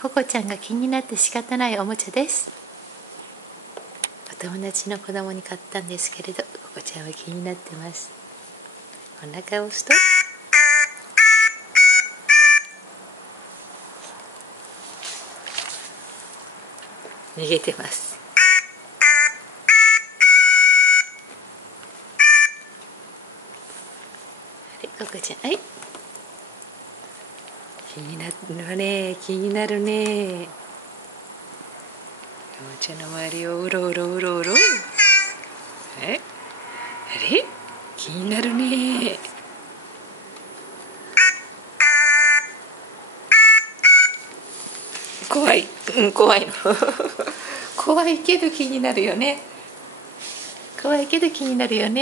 ココちゃんが気になって仕方ないおもちゃです。お友達の子供に買ったんですけれど、ココちゃんは気になってます。お腹を押すと逃げてます。ココちゃん、はい、気になるね、気になるね。おもちゃの周りをうろうろうろうろ。あれ気になるね。怖い、怖いの怖いけど気になるよね。怖いけど気になるよね。